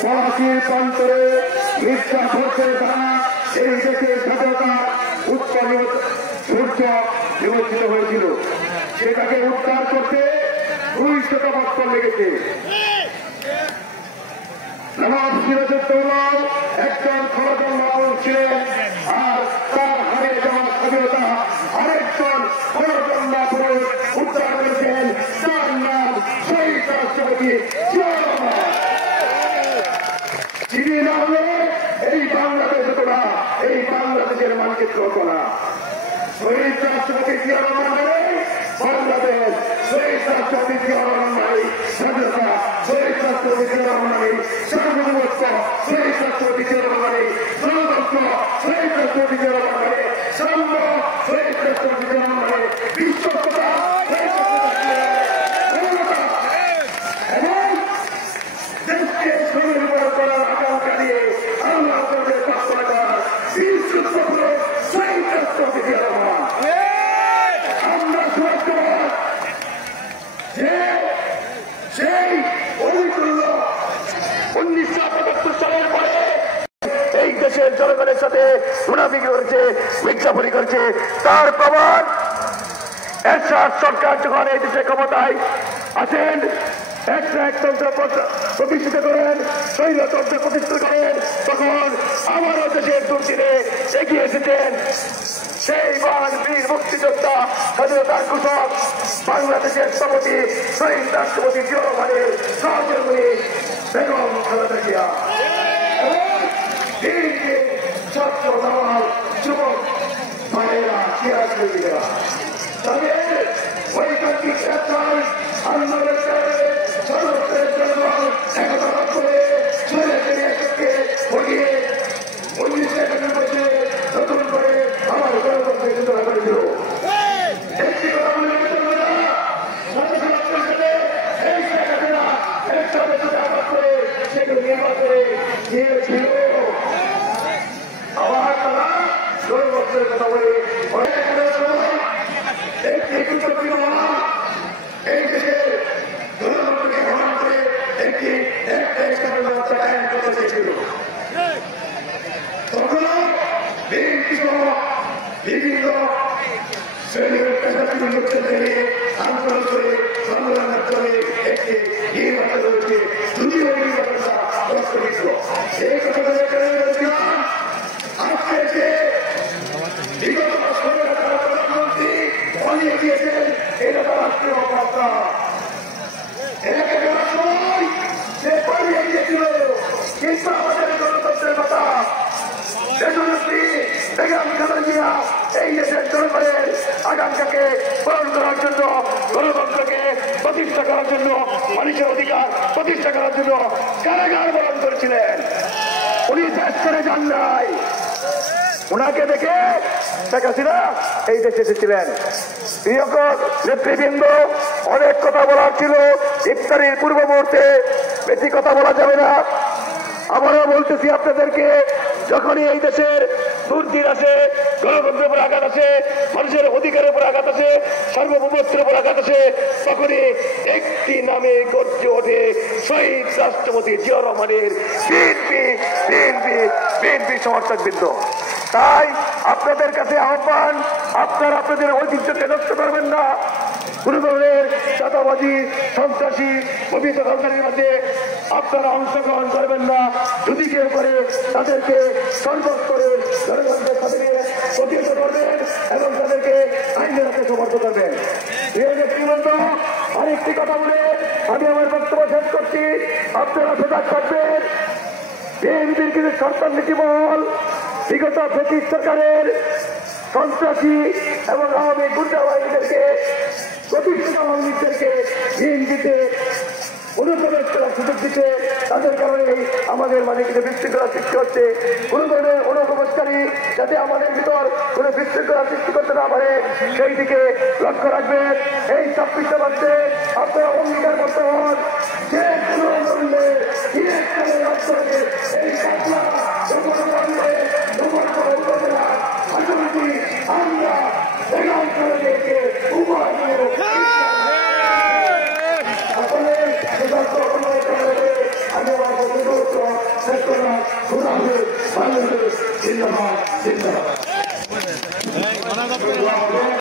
ফরাসির প্রান্তরে মির্জা ফখরুল দ্বারা এই দেশের স্বাধীনতা উৎপন্ন সূর্য বিমোচিত হয়েছিল। সেটাকে উদ্ধার করতে 200 বছর লেগেছে। নবাব সিরাজউদ্দৌলা একজন ষড়যন্ত্র মানুষ ছিলেন, আর তার হারিয়ে যাওয়া স্বাধীনতা আরেকজন ষড়যন্ত্র পুরুষ উদ্ধার করেছেন, তার নাম শহীদ রাষ্ট্রপতি জিয়া রহমান। যিনি না হলে এই বাংলাদেশ হতো না, এই বাংলাদেশের মানচিত্র হতো না। শহীদ রাষ্ট্রপতি জিয়া রহমান মানে বাংলাদেশ, শহীদ রাষ্ট্রপতি জিয়া রহমান মানে স্বাধীনতা, শহীদ রাষ্ট্রপতি জিয়া রহমান মানে সার্বভৌমত্ব, শহীদ রাষ্ট্রপতি জিয়া রহমান মানে গণতন্ত্র, শহীদ রাষ্ট্রপতি জিয়া রহমান মানে সাম্য, শহীদ রাষ্ট্রপতি জিয়া রহমান মানে বিশ্বস্ততা, এবং দেশকে স্বনির্ভর করার আকাঙ্ক্ষা নিয়ে আল্লাহ তাদের প্রার্থনা করার বিশ্বস্ত শহীদ রাষ্ট্রপতি জিয়া রহমান। আমরা স্বার্থবাদ যে সেই অলিতুল্য 1975 সালের পরে এই দেশের জনগণের সাথে মুনাফিকি করেছে, মিথ্যাচারী করেছে, তার প্রমাণ এরশাদ সরকার যখন এই দেশে ক্ষমতায় আছেন, একতন্ত্র প্রতিষ্ঠিত করেন, স্বৈরতন্ত্র প্রতিষ্ঠিত করেন, তখন আমারও দেশের দুর্দিনে এগিয়ে এসেছেন সেই মহান বীর মুক্তিযোদ্ধা, স্বাধীনতার ঘোষক, বাংলাদেশের স্থপতি শহীদ রাষ্ট্রপতি জিয়া রহমানের সহধর্মিণী বেগম খালেদা জিয়া। ছাত্র দল, যুবক ভাইয়েরা, ক্রীড়াপ্রেমীরা তাদের ঐকান্তিক আন্দোলনের সর্বত্রের জন্য একতা করে ছেলেকে ভরিয়ে 1991 নতুন করে আমার গণতন্ত্রের সূচনা করেছিল। একটি কথা বলে এই জায়গাটা একসাথে আবার করে সেগুলো নির্বাচনে গিয়েছিল। আবার তারা 2 বছরের কথা বলে একটি গুরুত্বপূর্ণ এই দেশে গণতন্ত্রকে গ্রহণ করে একটি ব্যবস্থা কায়েম করতে চেয়েছিল। তখনও বিভিন্ন শ্রেণীর পেশাজীবী লোকদের নিয়ে আন্দোলন করে সংগ্রাম করে একটি নির্বাচন হয়েছে, যদিও নির্বাচনটা নষ্ট হয়েছিল। এই কথা বলছিলাম, আজকে যে বিগত বছরের প্রধানমন্ত্রী বলিয়ে দিয়েছেন এটা তো রাষ্ট্রীয় অপরাধ। এটাকে দেওয়ার সময় সে বলিয়ে দিয়েছিল, কিন্তু আমাদের গণতন্ত্রের কথা দেশনেত্রী বেগম খালেদা জিয়া এই দেশের জনগণের আকাঙ্ক্ষাকে পূরণ করার জন্য, গণতন্ত্রকে প্রতিষ্ঠা করার জন্য, মানুষের অধিকার প্রতিষ্ঠা করার জন্য কারাগার বরণ করেছিলেন। উনি দেশ করে যান নাই, ওনাকে দেখে শেখ হাসিনা এই দেশে এসেছিলেন। প্রিয় নেতৃবৃন্দ, অনেক কথা বলার ছিল, ইফতারির পূর্ব মুহূর্তে বেশি কথা বলা যাবে না। আবারও বলতেছি আপনাদেরকে, যখনই এই দেশের দুর্দিন আছে, গণতন্ত্রের উপর আঘাত আছে, মানুষের অধিকারের উপর আঘাত আছে, সার্বভৌমত্বের উপর আঘাত আছে, তখনই একটি নামে গর্জে ওঠে শহীদ রাষ্ট্রপতি জিয়া রহমানের বিএনপি সমর্থকবৃন্দ। তাই আপনাদের কাছে আহ্বান, আপনারা আপনাদের ঐতিহ্যকে নষ্ট করবেন না। কোন ধরনের চাঁদাবাজি, সন্ত্রাসী, পবিত্র সরকারের মধ্যে আপনারা অংশগ্রহণ করবেন না। যদি কেউ করে তাদেরকে সর্বত করে জনগণের সাথে নিয়ে প্রতিহত করবেন এবং তাদেরকে আইনের হাতে সমর্থ করবেন। আরেকটি কথা বলে আমি আমার বক্তব্য শেষ করছি। আপনারা সজাগ থাকবেন। বিএনপির কিছু সরকার নীতিমহল বিগত ব্রিটিশ সরকারের সন্ত্রাসী এবং আওয়ামী গুন্ডা বাহিনীদেরকে, প্রতিষ্ঠিত বাহিনীদেরকে বিএনপিতে অনুপ্রবেশ করার সুযোগ দিতে, তাদের কারণে আমাদের মাঝে কিছু বিশৃঙ্খলা সৃষ্টি হচ্ছে। কোন ধরনের অনুপ্রবেশকারী যাতে আমাদের ভিতর কোন বিশৃঙ্খলা সৃষ্টি করতে না পারে সেই দিকে লক্ষ্য রাখবেন। এই 26 মার্চে আপনারা অঙ্গীকার করতে হন যে কোনো মূল্যে এই ঘটনা যখন করলে আমরা বেগম খালেদাকে উপহার দেব। আসলে আমি আমার শেষ করলাম। খোদা হাফেজ, বাংলাদেশ জিন্দাবাদ জিন্দাবাদ।